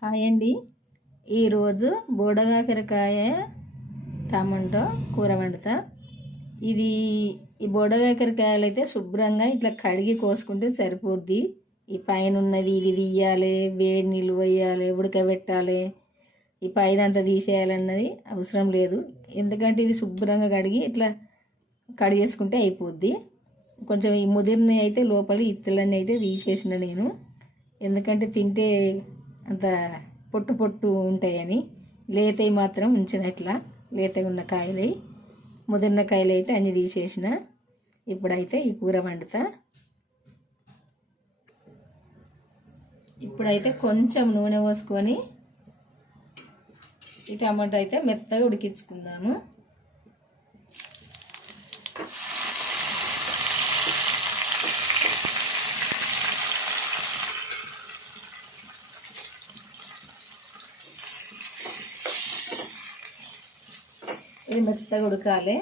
Hi అండి. ఈరోజు బోడగాకరకాయ tomato కూర వండుతా. ఈ బోడగాకరకాయలు అయితే శుభ్రంగా ఇట్లా కడిగి కోసుకుంటే సరిపోద్ది. ఈ పైన ఉన్నది ఇది తీయాలి, వేడి నీళ్ళు పోయాలి, ఉడకబెట్టాలి. ఈ పైదంతా తీసేయాలన్నది అవసరం లేదు. ఎందుకంటే ఇది శుభ్రంగా కడిగి ఇట్లా కడిగేసుకుంటే అయిపోద్ది. కొంచెం ఈ ముదిరినవి అయితే లోపల ఇత్తలన్నీ అయితే తీసేసిన నేను, ఎందుకంటే తింటే అంత పొట్టు పొట్టు ఉంటాయని. లేతవి మాత్రం ఉంచినట్లా, లేతవి ఉన్న కాయలు, ముదిరిన కాయలు అయితే అన్నీ తీసేసిన. ఇప్పుడైతే ఈ కూర వండుతా. ఇప్పుడైతే కొంచెం నూనె పోసుకొని ఈ టమాటో అయితే మెత్తగా ఉడికించుకుందాము. ఇది మెత్తగా ఉడకాలి.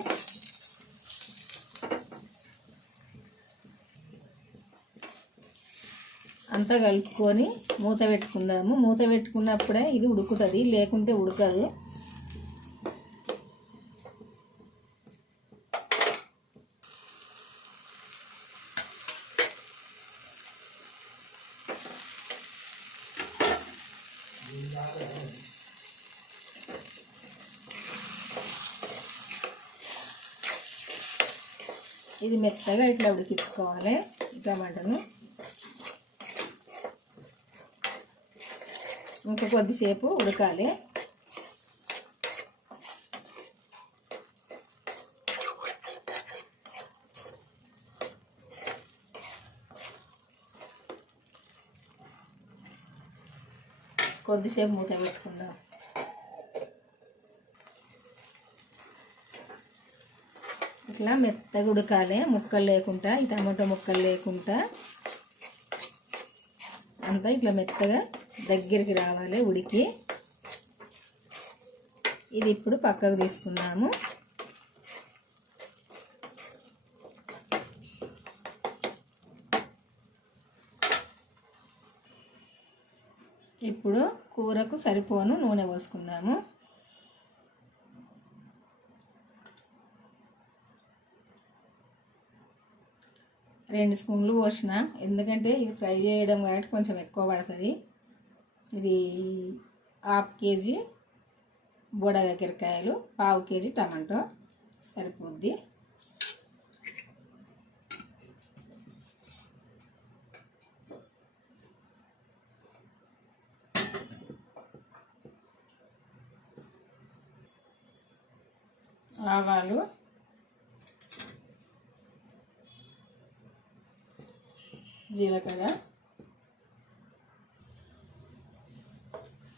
అంతా కలుపుకొని మూత పెట్టుకుందాము. మూత పెట్టుకున్నప్పుడే ఇది ఉడుకుతుంది, లేకుంటే ఉడకదు. ఇది మెత్తగా ఇట్లా ఉడికించుకోవాలి టమాటాను. ఇంకా కొద్దిసేపు ఉడకాలి. కొద్దిసేపు మూత పెట్టుకుందాం. ఇట్లా మెత్తగా ఉడకాలి, ముక్కలు లేకుండా, ఈ టమాటో ముక్కలు లేకుండా అంతా ఇట్లా మెత్తగా దగ్గరికి రావాలి ఉడికి. ఇది ఇప్పుడు పక్కకు తీసుకుందాము. ఇప్పుడు కూరకు సరిపోను నూనె పోసుకుందాము. రెండు స్పూన్లు పోసిన, ఎందుకంటే ఇది ఫ్రై చేయడం కాబట్టి కొంచెం ఎక్కువ పడుతుంది. ఇది 1/2 కేజీ బోడగాకరకాయలు, 1/4 కేజీ టమాటో సరిపోద్ది. ఆవాలు, జీలకర్ర,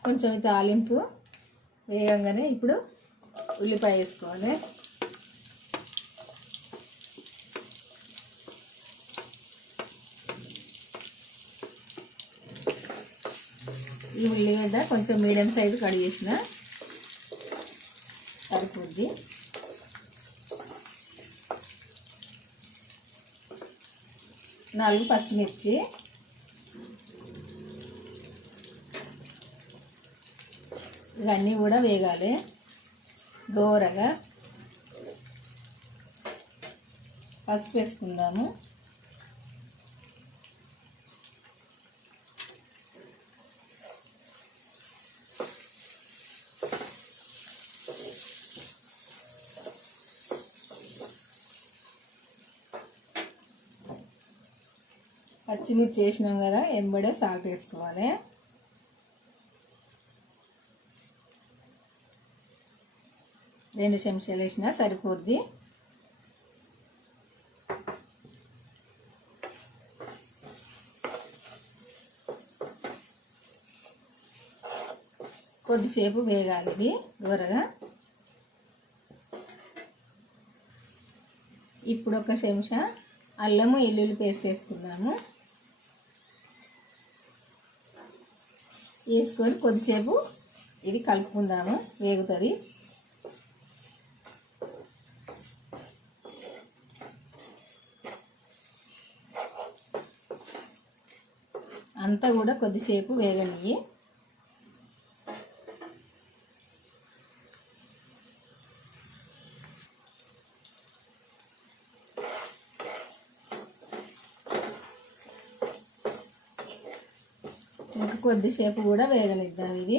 కొంచెం తాలింపు వేగంగానే ఇప్పుడు ఉల్లిపాయ వేసుకోవాలి. ఈ ఉల్లిగడ్డ కొంచెం మీడియం సైజు కట్ చేసిన సరిపోద్ది. నాలుగు పచ్చిమిర్చి, ఇవన్నీ కూడా వేగాలి దోరగా. పసుపు వేసుకుందాము. పచ్చిమిర్చి వేసినాం కదా, ఎంబడే సాల్ట్ వేసుకోవాలి. రెండు చెంచాలు వేసినా సరిపోద్ది. కొద్దిసేపు వేగాలి ఇది దూరగా. ఇప్పుడు ఒక చెంచా అల్లము వెల్లుల్లి పేస్ట్ వేసుకుందాము. వేసుకొని కొద్దిసేపు ఇది కలుపుకుందాము, వేగుతుంది. అంతా కూడా కొద్దిసేపు వేగనియ్యి. ఇంకా కొద్దిసేపు కూడా వేగనిద్దాం ఇది,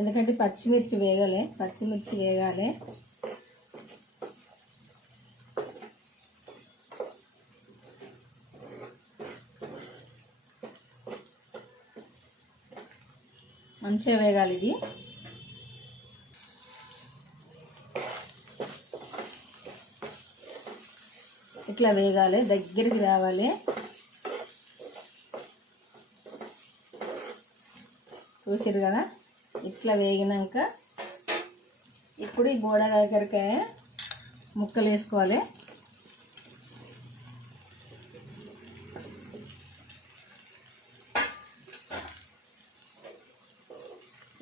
ఎందుకంటే పచ్చిమిర్చి వేగాలి. మంచిగా వేగాలి ఇది. ఇట్లా వేగాలి, దగ్గరికి రావాలి. చూసారు కదా, ఇట్లా వేగినాక ఇప్పుడు ఈ బోడకాకరకాయ ముక్కలు వేసుకోవాలి.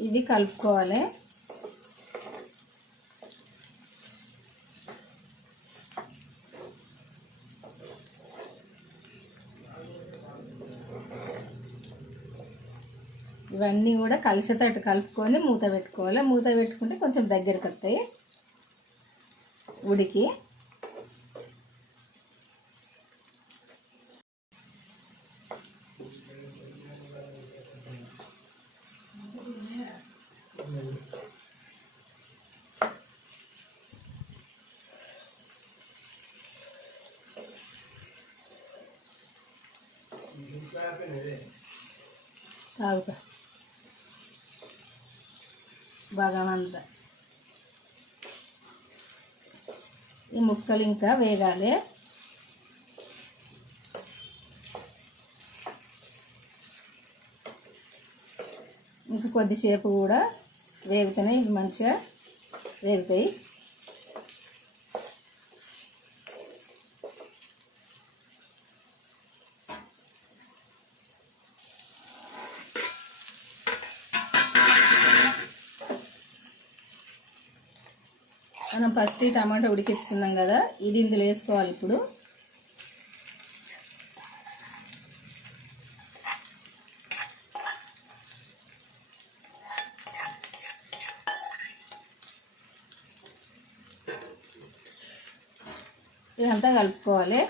ఇది కలుపుకోవాలి. ఇవన్నీ కూడా కలిసేటట్టు కలుపుకొని మూత పెట్టుకోవాలి. మూత పెట్టుకుంటే కొంచెం దగ్గరికి వస్తాయి ఉడికి. తాగుతా బాగా అంతా ఈ ముక్కలు ఇంకా వేగాలి. ఇంకా కొద్దిసేపు కూడా వేగుతాయి, ఇవి మంచిగా వేగుతాయి. మనం ఫస్ట్ ఈ టమాటా ఉడికించుకున్నాం కదా, ఇది ఇందులో వేసుకోవాలి. ఇప్పుడు ఇదంతా కలుపుకోవాలి.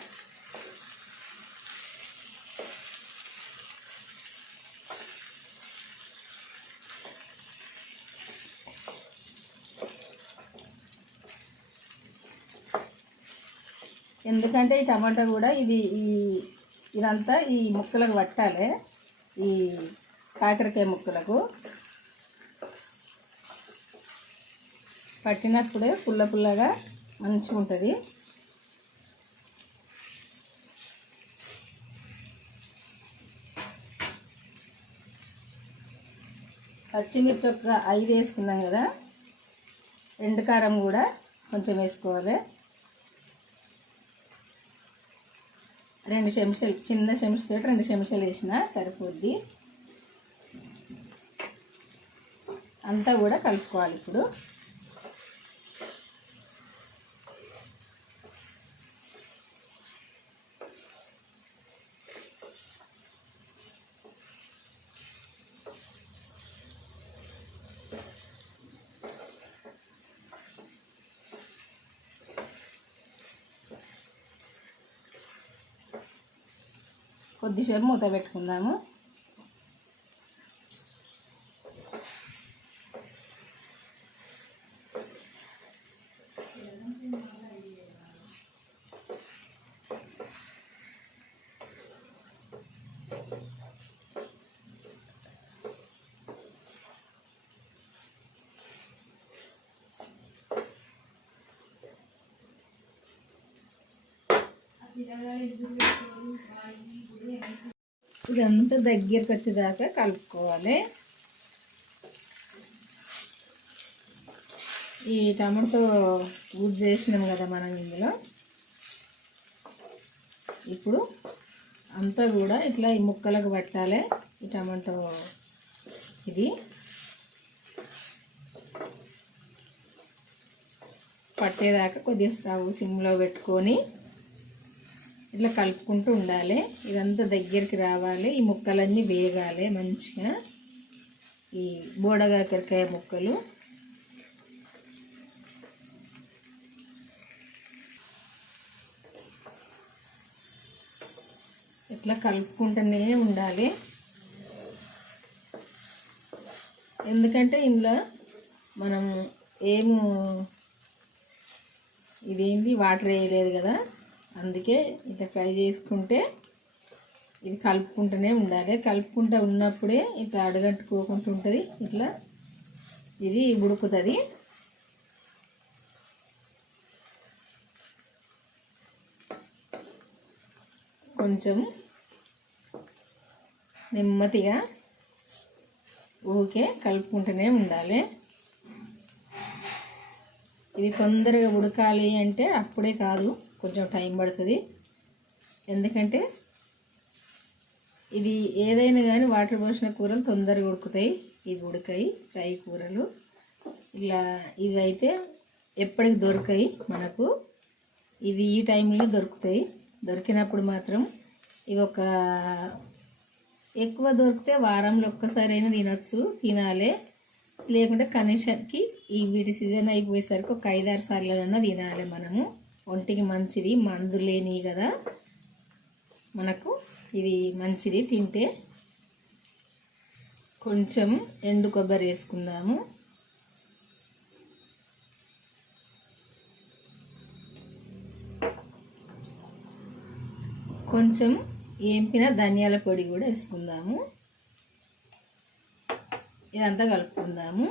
ఎందుకంటే ఈ టమాటా కూడా ఇదంతా ఈ ముక్కలకు పట్టాలి, ఈ కాకరకాయ ముక్కలకు పట్టినప్పుడే పుల్లగా మంచిగా ఉంటుంది. పచ్చిమిర్చి ఒక 5 వేసుకున్నాం కదా, ఎండు కారం కూడా కొంచెం వేసుకోవాలి. 2 చెంచాలు, చిన్న చెంచాతో 2 చెంచాలు వేసినా సరిపోద్ది. అంతా కూడా కలుపుకోవాలి. ఇప్పుడు కొద్దిసేపు మూత పెట్టుకుందాము. ఇదంతా దగ్గరికి వచ్చేదాకా కలుపుకోవాలి. ఈ టమాటో యూజ్ చేసినాం కదా మనం ఇందులో, ఇప్పుడు అంతా కూడా ఇట్లా ఈ ముక్కలకు పట్టాలి. ఈ టమాటో ఇది పట్టేదాకా కొద్దిగా స్టవ్ సిమ్లో పెట్టుకొని ఇట్లా కలుపుకుంటూ ఉండాలి. ఇదంతా దగ్గరికి రావాలి, ఈ ముక్కలన్నీ వేగాలి మంచిగా. ఈ బోడకాకరకాయ ముక్కలు ఇట్లా కలుపుకుంటూనే ఉండాలి. ఎందుకంటే ఇందులో మనం ఏము ఇదేంటి వాటర్ వేయలేదు కదా, అందుకే ఇట్లా ఫ్రై చేసుకుంటే ఇది కలుపుకుంటూనే ఉండాలి. కలుపుకుంటూ ఉన్నప్పుడే ఇట్లా అడగట్టుకోకుండా ఉంటుంది, ఇట్లా ఇది ఉడుకుతుంది. కొంచెం నెమ్మదిగా ఊకే కలుపుకుంటూనే ఉండాలి. ఇది తొందరగా ఉడకాలి అంటే అప్పుడే కాదు, కొంచెం టైం పడుతుంది. ఎందుకంటే ఇది ఏదైనా కానీ వాటర్ పోసిన కూరలు తొందరగా ఉడుకుతాయి, ఇవి ఉడకాయి ఫ్రై కూరలు. ఇలా ఇవి అయితే ఎప్పటికి దొరకాయి మనకు, ఇవి ఈ టైంలో దొరుకుతాయి. దొరికినప్పుడు మాత్రం ఇవి ఒక ఎక్కువ దొరికితే వారంలో ఒక్కసారైనా తినాలి. లేకుంటే కనీసానికి ఈ వీటి సీజన్ అయిపోయేసరికి ఒక 5-6 సార్లైనా తినాలి మనము. ఒంటికి మంచిది, మందు లేని కదా మనకు, ఇది మంచిది తింటే. కొంచెం ఎండు కొబ్బరి వేసుకుందాము. కొంచెం ఏంపిన ధనియాల పొడి కూడా వేసుకుందాము. ఇదంతా కలుపుకుందాము.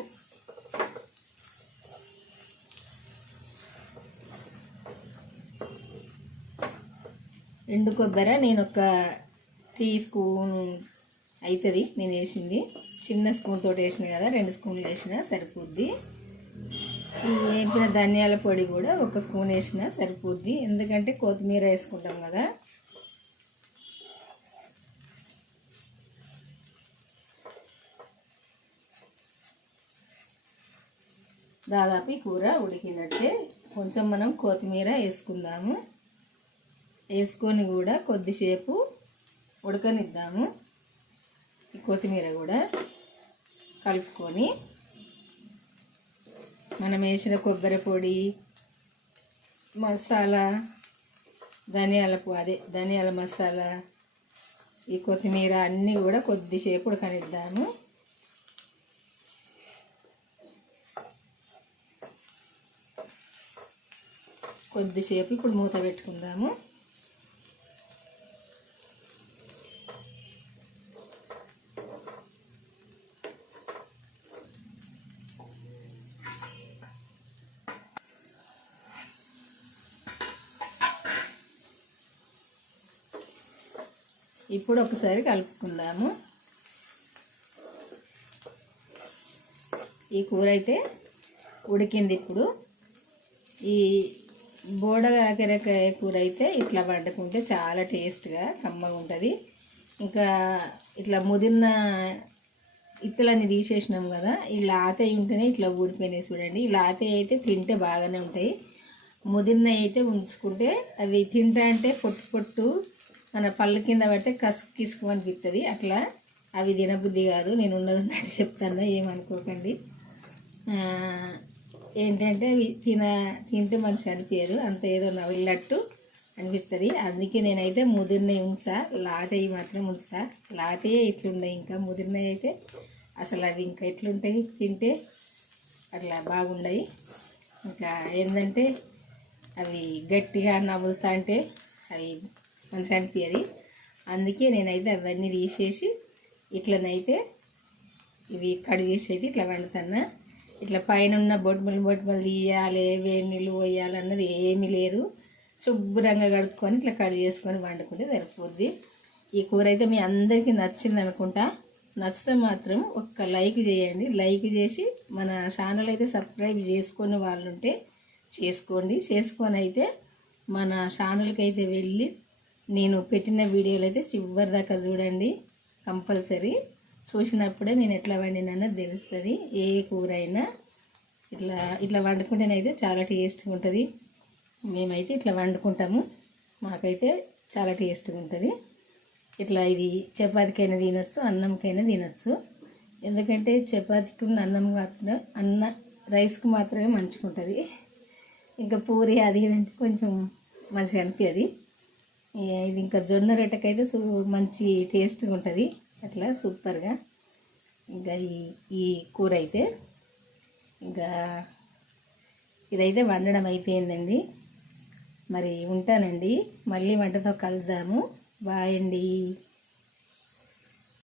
ఎండు కొబ్బరి నేను ఒక 3 స్పూన్ అవుతుంది నేను వేసింది. చిన్న స్పూన్ తోటి వేసిన కదా, 2 స్పూన్లు వేసినా సరిపోద్ది. ఈ వేపిన ధనియాల పొడి కూడా 1 స్పూన్ వేసినా సరిపోద్ది, ఎందుకంటే కొత్తిమీర వేసుకుంటాం కదా. దాదాపు ఈ కూర ఉడికినట్టే. కొంచెం మనం కొత్తిమీర వేసుకుందాము. వేసుకొని కూడా కొద్దిసేపు ఉడకనిద్దాము. ఈ కొత్తిమీర కూడా కలుపుకొని మనం వేసిన కొబ్బరి పొడి, మసాలా, ధనియాల మసాలా, ఈ కొత్తిమీర అన్నీ కూడా కొద్దిసేపు ఉడకనిద్దాము. కొద్దిసేపు ఇప్పుడు మూత పెట్టుకుందాము. ఇప్పుడు ఒకసారి కలుపుకుందాము. ఈ కూర అయితే ఉడికింది. ఇప్పుడు ఈ బోడకాకరకాయ కూర అయితే ఇట్లా వండుకుంటే చాలా టేస్ట్గా కమ్మగా ఉంటుంది. ఇంకా ఇట్లా ముదిరిన ఇత్తలన్నీ తీసేసినాం కదా, ఈ లాతయ్య ఉంటేనే ఇట్లా ఊడిపోయినాయి చూడండి. ఈ లాతయ్య అయితే తింటే బాగానే ఉంటాయి, ముదిరిన అయితే ఉంచుకుంటే అవి తింటా అంటే పొట్టు మన పళ్ళ కింద పడితే కిసుకు అనిపిస్తుంది. అట్లా అవి తినబుద్ధి కాదు. నేను ఉన్నదన్నట్టు చెప్తాను, ఏమనుకోకండి. ఏంటంటే అవి తింటే మంచిగా అనిపించదు, అంత ఏదో నవ్వినట్టు అనిపిస్తుంది. అందుకే నేనైతే ముదిరినవి ఉంచా, లాతయ్యి మాత్రం ఉంచుతా. లాతయ్యే ఇట్లున్నాయి, ఇంకా ముదిరినవి అయితే అసలు అవి ఇంకా ఎట్లుంటాయి తింటే అట్లా బాగుండయి. ఇంకా ఏంటంటే అవి గట్టిగా నవ్వులుతా అంటే అవి మంచిగా అనిపించదు. అందుకే నేనైతే అవన్నీ తీసేసి ఇట్లనైతే ఇవి కడిగేసి అయితే ఇట్లా వండుతున్నా. ఇట్లా పైన ఉన్న బొట్టుమలు తీయాలి, వేడి నీళ్ళు పోయాలి అన్నది ఏమీ లేదు. శుభ్రంగా కడుక్కొని ఇట్లా కట్ చేసుకొని వండుకుంటే సరిపోద్ది. ఈ కూర అయితే మీ అందరికీ నచ్చింది అనుకుంటా. నచ్చితే మాత్రం ఒక్క లైక్ చేయండి. లైక్ చేసి మన ఛానల్ అయితే సబ్స్క్రైబ్ చేసుకునే వాళ్ళు ఉంటే చేసుకోండి. చేసుకొని అయితే మన ఛానల్కి అయితే వెళ్ళి నేను పెట్టిన వీడియోలు అయితే చివరి దాకా చూడండి. కంపల్సరీ చూసినప్పుడే నేను ఎట్లా వండినానో తెలుస్తుంది. ఏ కూర అయినా ఇట్లా వండుకుంటేనైతే చాలా టేస్ట్గా ఉంటుంది. మేమైతే ఇట్లా వండుకుంటాము, మాకైతే చాలా టేస్ట్గా ఉంటుంది. ఇట్లా ఇది చపాతీకైనా తినొచ్చు, అన్నంకైనా తినొచ్చు. ఎందుకంటే చపాతీకి అన్నం రైస్కి మాత్రమే మంచిగా ఉంటుంది. ఇంకా పూరి అది అంటే కొంచెం మంచిగా అనిపించదు. ఇది ఇంకా జొన్న రొట్టెకైతే మంచి టేస్ట్గా ఉంటుంది, అట్లా సూపర్గా. ఇంకా ఈ కూర అయితే ఇంకా ఇదైతే వండడం అయిపోయిందండి. మరి ఉంటానండి, మళ్ళీ వంటతో కలుద్దాము. బాయ్ అండి.